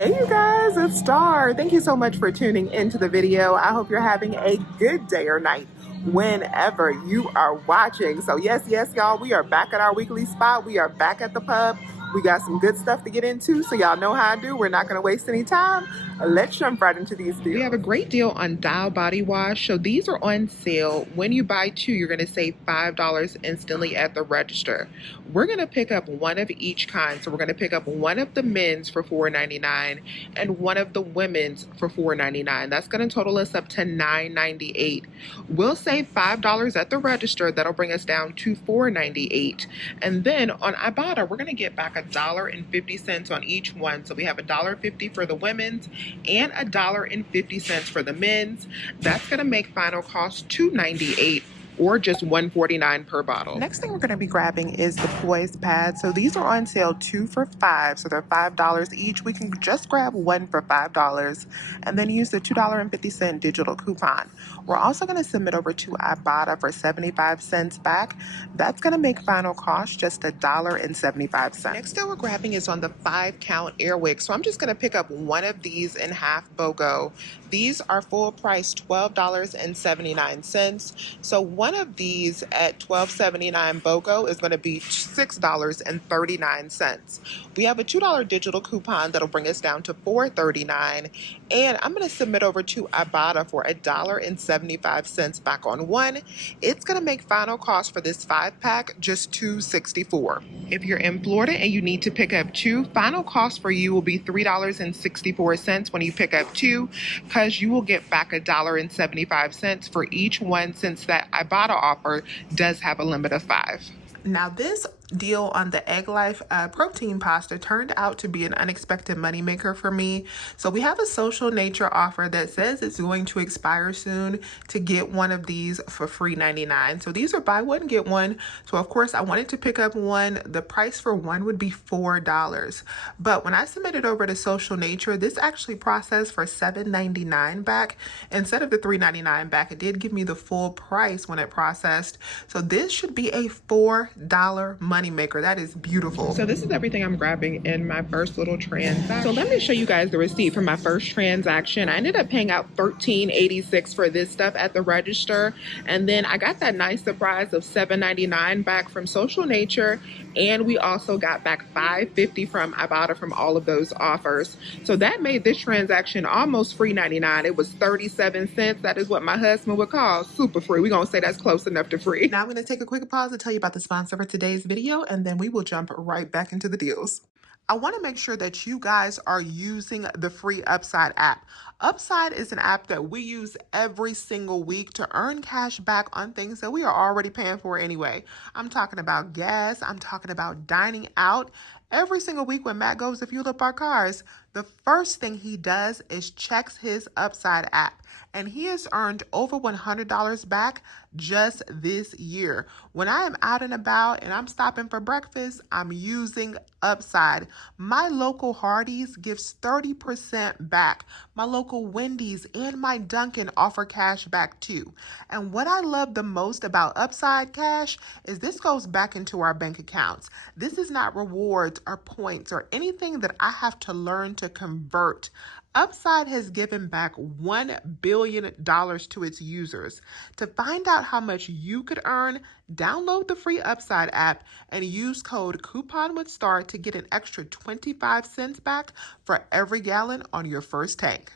Hey you guys, it's Star. Thank you so much for tuning into the video. I hope you're having a good day or night whenever you are watching. So yes, y'all, we are back at our weekly spot. We are back at the pub. We got some good stuff to get into, so y'all know how I do. We're not going to waste any time. Let's jump right into these deals. We have a great deal on Dial Body Wash. So these are on sale. When you buy two, you're going to save $5 instantly at the register. We're going to pick up one of each kind. So we're going to pick up one of the men's for $4.99 and one of the women's for $4.99. That's going to total us up to $9.98. We'll save $5 at the register. That'll bring us down to $4.98. And then on Ibotta, we're going to get back $1.50 on each one. So we have $1.50 for the women's and $1.50 for the men's. That's going to make final cost $2.98 or just $1.49 per bottle. Next thing we're going to be grabbing is the Poise pads. So these are on sale 2 for $5, so they're $5 each. We can just grab one for $5 and then use the $2.50 digital coupon. We're also going to submit over to Ibotta for 75 cents back. That's going to make final cost just $1.75. Next thing we're grabbing is on the 5-count Airwick. So I'm just going to pick up one of these in half BOGO. These are full price $12.79. So one of these at $12.79 BOGO is going to be $6.39. We have a $2 digital coupon that'll bring us down to $4.39. And I'm going to submit over to Ibotta for $1.75 back on one. It's going to make final cost for this 5-pack just $2.64. If you're in Florida and you need to pick up two, final cost for you will be $3.64 when you pick up two, because you will get back $1.75 for each one, since that Ibotta offer does have a limit of 5. Now this deal on the Egg Life protein pasta turned out to be an unexpected moneymaker for me. So we have a social nature offer that says it's going to expire soon to get one of these for free 99. So these are buy one, get one. So of course I wanted to pick up one. The price for one would be $4. But when I submitted over to social nature, this actually processed for $7.99 back instead of the $3.99 back. It did give me the full price when it processed. So this should be a $4 moneymaker. That is beautiful. So this is everything I'm grabbing in my first little transaction. So let me show you guys the receipt for my first transaction. I ended up paying out $13.86 for this stuff at the register, and then I got that nice surprise of $7.99 back from Social Nature, and we also got back $5.50 from Ibotta from all of those offers. So that made this transaction almost free 99. It was 37 cents. That is what my husband would call super free. We're gonna say that's close enough to free. Now I'm gonna take a quick pause to tell you about the sponsor for today's video, and then we will jump right back into the deals. I want to make sure that you guys are using the free Upside app. Upside is an app that we use every single week to earn cash back on things that we are already paying for anyway. I'm talking about gas. I'm talking about dining out. Every single week when Matt goes to fuel up our cars, the first thing he does is checks his Upside app. And he has earned over $100 back just this year. When I am out and about and I'm stopping for breakfast, I'm using Upside. My local Hardee's gives 30% back. My local Wendy's and my Dunkin' offer cash back too. And what I love the most about Upside Cash is this goes back into our bank accounts. This is not rewards or points or anything that I have to learn to convert. Upside has given back $1 billion to its users. To find out how much you could earn, download the free Upside app and use code CouponWithStar to get an extra 25 cents back for every gallon on your first tank.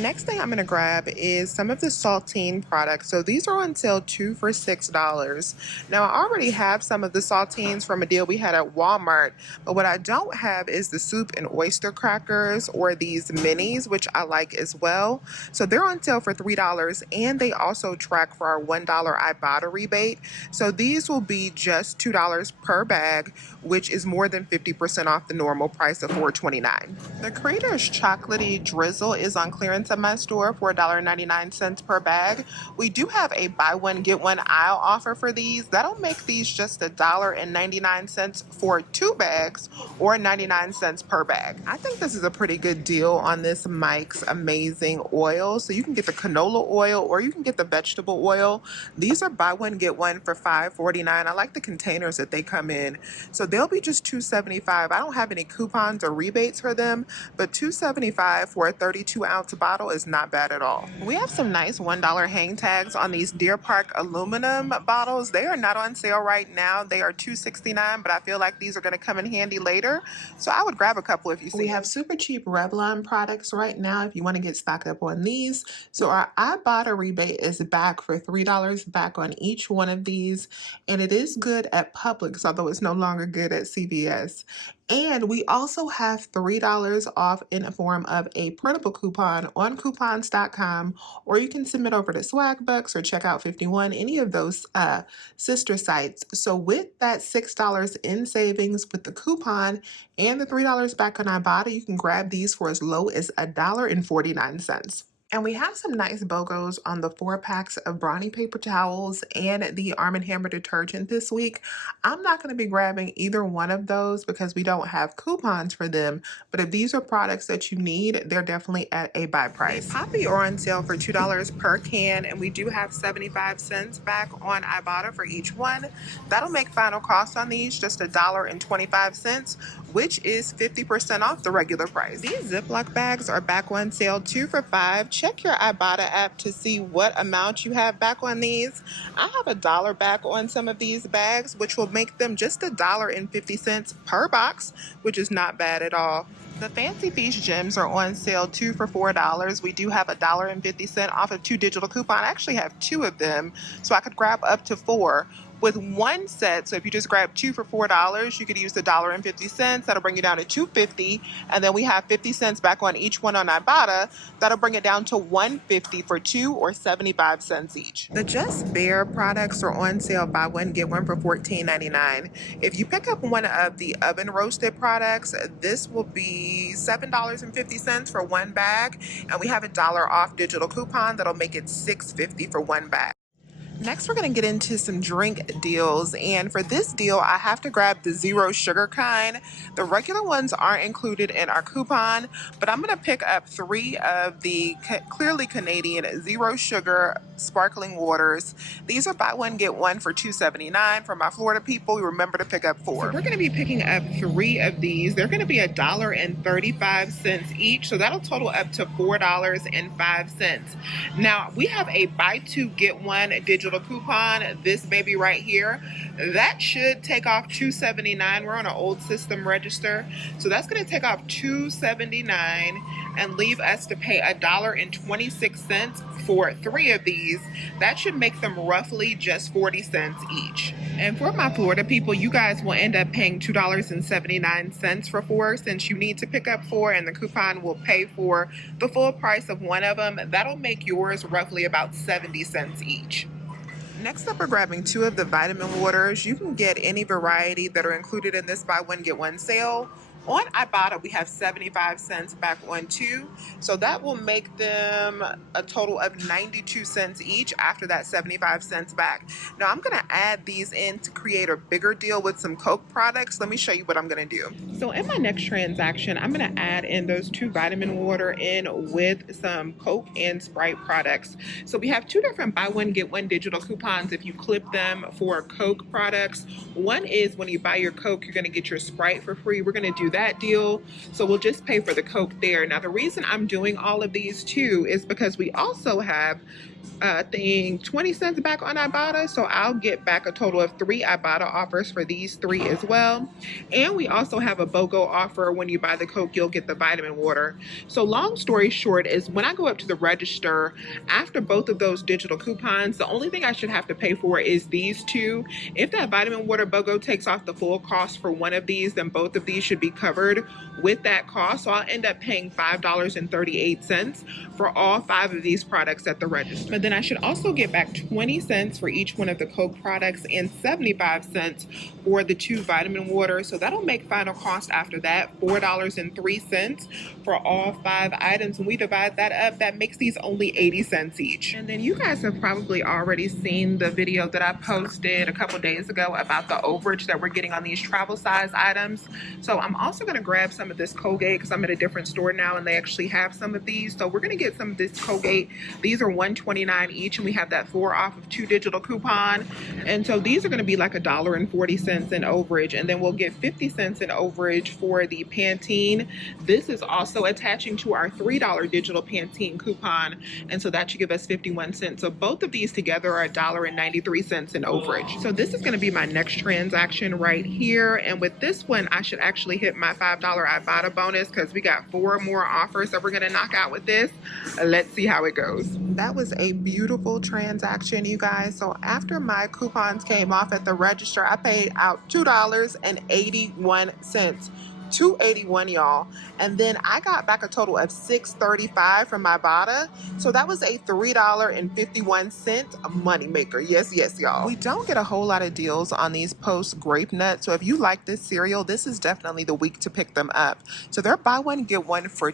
Next thing I'm going to grab is some of the saltine products. So these are on sale 2 for $6. Now I already have some of the saltines from a deal we had at Walmart, but what I don't have is the soup and oyster crackers or these minis, which I like as well. So they're on sale for $3, and they also track for our $1 Ibotta rebate. So these will be just $2 per bag, which is more than 50% off the normal price of $4.29. The Creator's Chocolatey Drizzle is on clearance cents at my store for $1.99 per bag. We do have a buy one get one aisle offer for these. That'll make these just $1.99 for 2 bags, or 99 cents per bag. I think this is a pretty good deal on this Mike's Amazing Oil. So you can get the canola oil or you can get the vegetable oil. These are buy one get one for $5.49. I like the containers that they come in. So they'll be just $2.75. I don't have any coupons or rebates for them, but $2.75 for a 32-ounce bottle is not bad at all. We have some nice $1 hang tags on these Deer Park aluminum bottles. They are not on sale right now. They are $2.69, but I feel like these are going to come in handy later. So I would grab a couple if you see. We have super cheap Revlon products right now if you want to get stocked up on these. So our Ibotta rebate is back for $3 back on each one of these. And it is good at Publix, although it's no longer good at CVS. And we also have $3 off in the form of a printable coupon on coupons.com, or you can submit over to Swagbucks or Checkout 51, any of those sister sites. So with that $6 in savings with the coupon and the $3 back on Ibotta, you can grab these for as low as $1.49. And we have some nice BOGOs on the 4 packs of Brawny paper towels and the Arm & Hammer detergent this week. I'm not going to be grabbing either one of those because we don't have coupons for them. But if these are products that you need, they're definitely at a buy price. Poppy are on sale for $2 per can, and we do have 75 cents back on Ibotta for each one. That'll make final cost on these just $1.25, which is 50% off the regular price. These Ziploc bags are back on sale 2 for $5. Check your Ibotta app to see what amount you have back on these. I have $1 back on some of these bags, which will make them just $1.50 per box, which is not bad at all. The Fancy Feast gems are on sale 2 for $4. We do have $1.50 off of 2 digital coupons. I actually have 2 of them, so I could grab up to 4 with 1 set. So if you just grab 2 for $4, you could use the $1.50. That'll bring you down to $2.50, and then we have 50 cents back on each one on Ibotta. That'll bring it down to $1.50 for 2, or 75 cents each. The Just Bare products are on sale, buy one get one for $14.99. If you pick up one of the oven roasted products, this will be $7.50 for 1 bag, and we have $1 off digital coupon that'll make it $6.50 for 1 bag. Next, we're going to get into some drink deals, and for this deal, I have to grab the 0 sugar kind. The regular ones aren't included in our coupon, but I'm going to pick up 3 of the clearly Canadian 0 sugar sparkling waters. These are buy one get one for $2.79. For my Florida people, remember to pick up 4. So we're going to be picking up 3 of these. They're going to be $1.35 each, so that'll total up to $4.05. Now, we have a buy 2 get 1 digital coupon, this baby right here. That should take off $2.79. We're on an old system register, so that's going to take off $2.79 and leave us to pay $1.26 for 3 of these. That should make them roughly just 40 cents each. And for my Florida people, you guys will end up paying $2.79 for 4, since you need to pick up 4 and the coupon will pay for the full price of one of them. That'll make yours roughly about 70 cents each. Next up, we're grabbing 2 of the vitamin waters. You can get any variety that are included in this buy one get one sale. On Ibotta, we have 75 cents back on 2, so that will make them a total of 92 cents each after that 75 cents back. Now, I'm going to add these in to create a bigger deal with some Coke products. Let me show you what I'm going to do. So in my next transaction, I'm going to add in those 2 vitamin water in with some Coke and Sprite products. So we have 2 different buy one get one digital coupons if you clip them for Coke products. One is when you buy your Coke, you're going to get your Sprite for free. We're going to do that deal, so we'll just pay for the Coke there. Now, the reason I'm doing all of these too is because we also have 20 cents back on Ibotta, so I'll get back a total of 3 Ibotta offers for these 3 as well. And we also have a BOGO offer. When you buy the Coke, you'll get the vitamin water. So long story short is, when I go up to the register after both of those digital coupons, the only thing I should have to pay for is these 2. If that vitamin water BOGO takes off the full cost for one of these, then both of these should be covered covered with that cost. So I'll end up paying $5.38 for all 5 of these products at the register. But then I should also get back 20 cents for each one of the Coke products and 75 cents for the 2 vitamin water. So that'll make final cost after that $4.03 for all 5 items. When we divide that up, that makes these only 80 cents each. And then you guys have probably already seen the video that I posted a couple days ago about the overage that we're getting on these travel size items. So I'm also going to grab some of this Colgate because I'm at a different store now and they actually have some of these. So we're going to get some of this Colgate. These are $1.29 each, and we have that 4 off of 2 digital coupon. And so these are going to be like $1.40 in overage, and then we'll get 50 cents in overage for the Pantene. This is also attaching to our $3 digital Pantene coupon, and so that should give us 51 cents. So both of these together are $1.93 in overage. So this is going to be my next transaction right here, and with this one I should actually hit my $5 Ibotta bonus because we got 4 more offers that we're going to knock out with this. Let's see how it goes. That was a beautiful transaction, you guys. So after my coupons came off at the register, I paid out $2.81. $2.81, y'all, and then I got back a total of $6.35 from my Ibotta. So that was a $3.51 money maker. Yes, y'all. We don't get a whole lot of deals on these Post grape nuts, so if you like this cereal, this is definitely the week to pick them up. So they're buy one get one for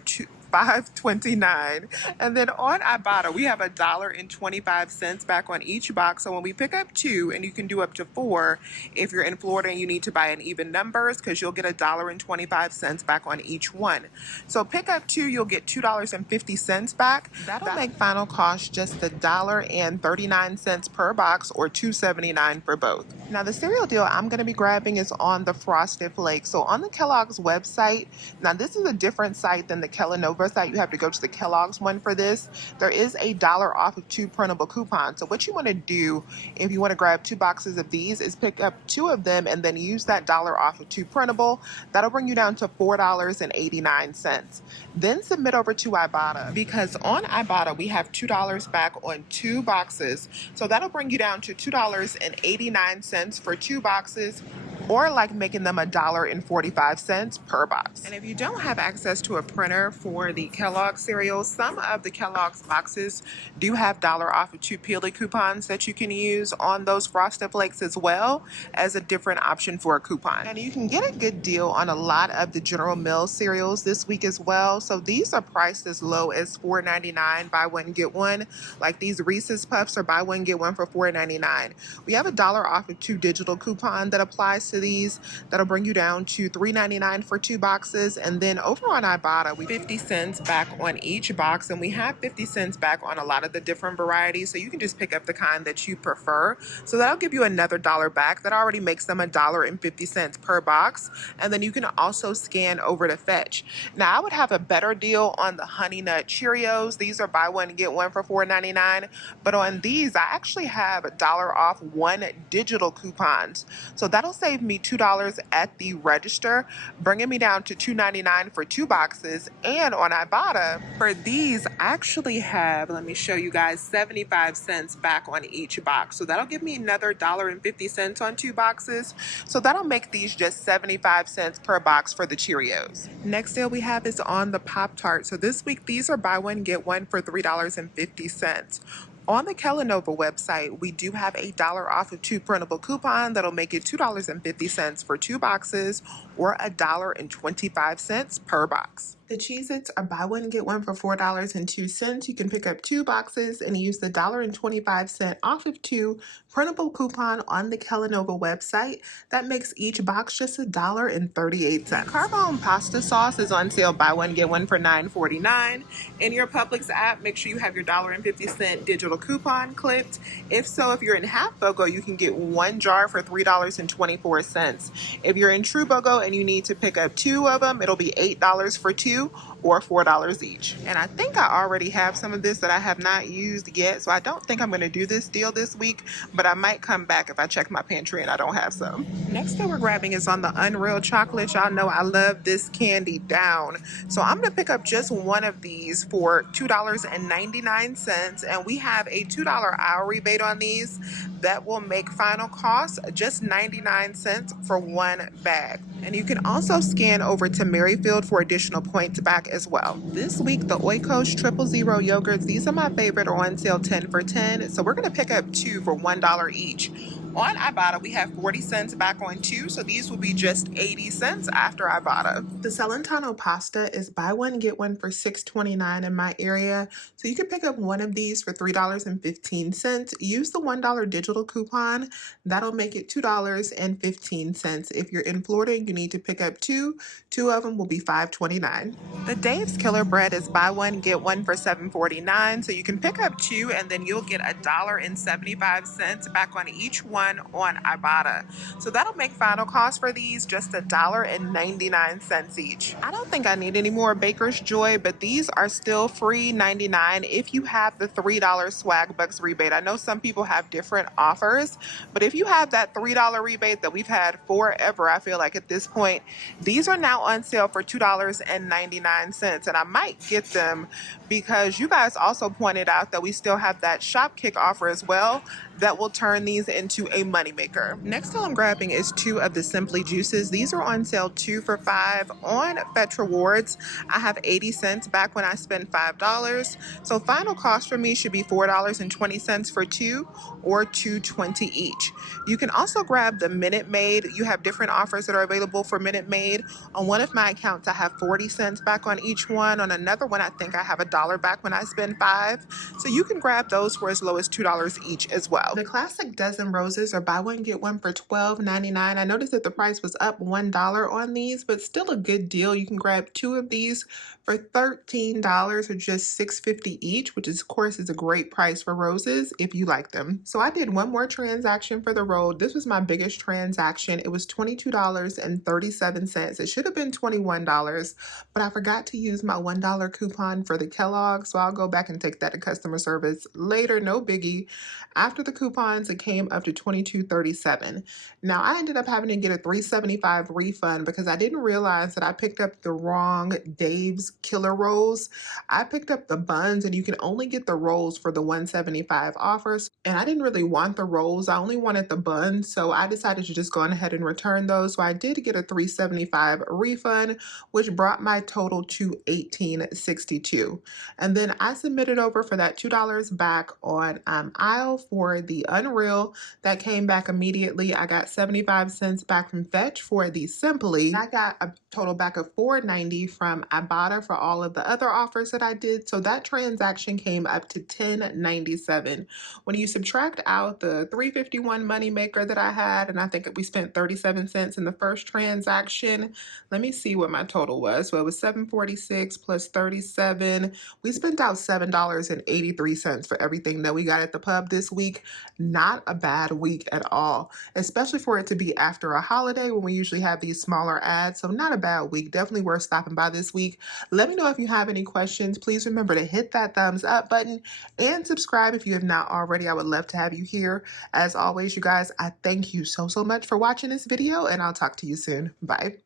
$5.29, and then on Ibotta we have $1.25 back on each box. So when we pick up 2, and you can do up to 4 if you're in Florida and you need to buy in even numbers, because you'll get $1.25 back on each one. So pick up 2, you'll get $2.50 back. That'll make final cost just $1.39 per box, or $2.79 for both. Now the cereal deal I'm going to be grabbing is on the Frosted Flakes. So on the Kellogg's website, now this is a different site than the Kellanova site. You have to go to the Kellogg's one for this. There is a $1 off of 2 printable coupons. So what you want to do if you want to grab 2 boxes of these is pick up 2 of them and then use that $1 off of 2 printable. That'll bring you down to $4.89. Then submit over to Ibotta, because on Ibotta we have $2 back on 2 boxes. So that'll bring you down to $2.89 for 2 boxes, or like making them $1.45 per box. And if you don't have access to a printer for the Kellogg cereals, some of the Kellogg's boxes do have $1 off of 2 Peely coupons that you can use on those Frosted Flakes as well as a different option for a coupon. And you can get a good deal on a lot of the General Mills cereals this week as well. So these are priced as low as $4.99 buy one get one. Like these Reese's Puffs are buy one get one for $4.99. We have $1 off of 2 digital coupon that applies to these. That'll bring you down to $3.99 for 2 boxes. And then over on Ibotta, we 50 cents back on each box, and we have 50 cents back on a lot of the different varieties, so you can just pick up the kind that you prefer. So that'll give you another $1 back. That already makes them $1.50 per box. And then you can also scan over to Fetch. Now I would have a better deal on the Honey Nut Cheerios. These are buy one get one for $4.99, but on these I actually have $1 off 1 digital coupons. So that'll save me $2 at the register, bringing me down to $2.99 for 2 boxes. And on Ibotta, for these, I actually have, let me show you guys, 75 cents back on each box. So that'll give me another $1.50 on 2 boxes. So that'll make these just 75 cents per box for the Cheerios. Next deal we have is on the Pop-Tart. So this week, these are buy one, get one for $3.50. On the Kellanova website, we do have a $1 off of 2 printable coupon that'll make it $2.50 for 2 boxes, or $1.25 per box. The Cheez-Its are buy one get one for $4.02. You can pick up 2 boxes and use the $1.25 off of 2 printable coupon on the Kellanova website. That makes each box just $1.38. Carbone pasta sauce is on sale, buy one get one for $9.49. In your Publix app, make sure you have your $1.50 digital coupon clipped. If so, if you're in Half BOGO, you can get 1 jar for $3.24. If you're in True BOGO and you need to pick up 2 of them, it'll be $8 for 2, or $4 each. And I think I already have some of this that I have not used yet, so I don't think I'm going to do this deal this week, but I might come back if I check my pantry and I don't have some. Next that we're grabbing is on the Unreal chocolate. Y'all know I love this candy down, so I'm going to pick up just one of these for $2.99, and we have a $2 aisle rebate on these that will make final cost just 99 cents for one bag. And you can also scan over to Merrifield for additional points back as well. This week, the Oikos 000 yogurts, these are my favorite, are on sale 10 for 10. So we're going to pick up two for $1 each. On Ibotta, we have 40 cents back on two, so these will be just 80 cents after Ibotta. The Celentano pasta is buy one, get one for $6.29 in my area, so you can pick up one of these for $3.15. Use the $1 digital coupon. That'll make it $2.15. If you're in Florida, you need to pick up two. Two of them will be $5.29. The Dave's Killer Bread is buy one, get one for $7.49, so you can pick up two and then you'll get $1.75 back on each one on Ibotta. So that'll make final cost for these just $1.99 each. I don't think I need any more Baker's Joy, but these are still free 99 if you have the $3 swag bucks rebate. I know some people have different offers, but if you have that $3 rebate that we've had forever, I feel like at this point, these are now on sale for $2.99, and I might get them because you guys also pointed out that we still have that Shopkick offer as well that will turn these into a moneymaker. Next I'm grabbing is two of the Simply Juices. These are on sale 2 for $5 on Fetch Rewards. I have 80 cents back when I spend $5. So final cost for me should be $4.20 for two or $2.20 each. You can also grab the Minute Maid. You have different offers that are available for Minute Maid. On one of my accounts, I have 40 cents back on each one. On another one, I think I have $1 back when I spend $5. So you can grab those for as low as $2 each as well. The classic dozen roses are buy one, get one for $12.99. I noticed that the price was up $1 on these, but still a good deal. You can grab two of these for $13 or just $6.50 each, which of course is a great price for roses if you like them. So I did one more transaction for the road. This was my biggest transaction. It was $22.37. It should have been $21, but I forgot to use my $1 coupon for the Kellogg, so I'll go back and take that to customer service later, no biggie. After the coupons, it came up to $22.37. Now I ended up having to get a $3.75 refund because I didn't realize that I picked up the wrong Dave's Killer Rolls. I picked up the buns, and you can only get the rolls for the $1.75 offers. And I didn't really want the rolls. I only wanted the buns, so I decided to just go on ahead and return those. So I did get a $3.75 refund, which brought my total to $18.62. And then I submitted over for that $2 back on aisle for the Unreal. That came back immediately. I got 75 cents back from Fetch for the Simply. I got a total back of $4.90 from Ibotta for all of the other offers that I did. So that transaction came up to $10.97. When you subtract out the $3.51 moneymaker that I had, and I think we spent 37 cents in the first transaction, let me see what my total was. So it was $7.46 plus 37. We spent out $7.83 for everything that we got at the pub this week. Not a bad week at all, especially for it to be after a holiday when we usually have these smaller ads. So not a bad week. Definitely worth stopping by this week. Let me know if you have any questions. Please remember to hit that thumbs up button and subscribe if you have not already. I would love to have you here. As always, you guys, I thank you so much for watching this video, and I'll talk to you soon. Bye.